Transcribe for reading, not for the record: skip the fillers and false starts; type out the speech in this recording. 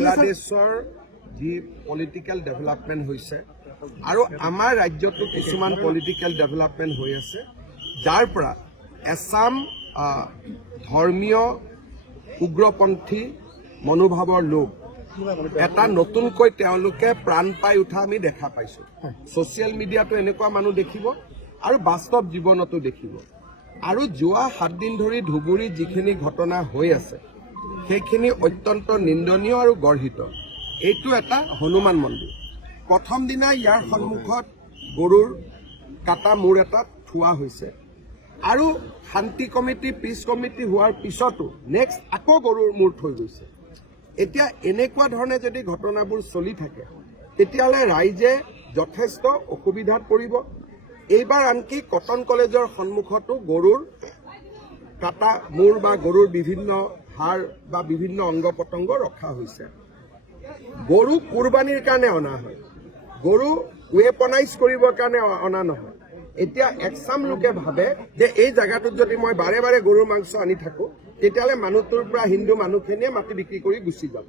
বাংলাদেশৰ যি political development হৈছে আৰু আমাৰ ৰাজ্যতো কিছুমান পলিটিক্যাল ডেভেলপমেন্ট হৈ আছে যাৰ পৰা এছাম ধৰ্মীয় উগ্ৰপন্থী মনোভাৱৰ লোক এটা নতুনকৈ তেওঁলোকে প্ৰাণ পাই উঠা আমি দেখা পাইছো। ছ'চিয়েল মিডিয়াতো এনেকুৱা মানুহ দেখিব আৰু বাস্তৱ জীৱনতো দেখিব। আৰু যোৱা 7 দিন ধৰি ধুবুৰীত যিখিনি ঘটনা হৈ আছে সেইখিনি অত্যন্ত নিন্দনীয় আৰু গৰ্হিত। এইটো এটা হনুমান মন্দিৰ। প্ৰথম দিনা ইয়াৰ সন্মুখত গৰুৰ কাটা মূৰ এটা থোৱা হৈছে আৰু শান্তি কমিটি পিছ কমিটি হোৱাৰ পিছতো নেক্সট আকৌ গৰুৰ মূৰ থৈ গৈছে। এতিয়া এনেকুৱা ধৰণে যদি ঘটনাবোৰ চলি থাকে তেতিয়াহ'লে ৰাইজে যথেষ্ট অসুবিধাত পৰিব। এইবাৰ আনকি কটন কলেজৰ সন্মুখতো গৰুৰ কাটা মূৰ বা গৰুৰ বিভিন্ন হাড় বা বিভিন্ন অংগ পতংগ ৰখা হৈছে। গৰু কুৰবানীৰ কাৰণে অনা হয়, গৰু ৱেপনাইজ কৰিবৰ কাৰণে অনা নহয়। এতিয়া একচাম লোকে ভাবে যে এই জায়গাটোত যদি মই বাৰে বাৰে গৰুৰ মাংস আনি থাকো তেতিয়াহ'লে মানুহটোৰ পৰা হিন্দু মানুহখিনিয়ে মাটি বিক্ৰী কৰি গুচি যাব।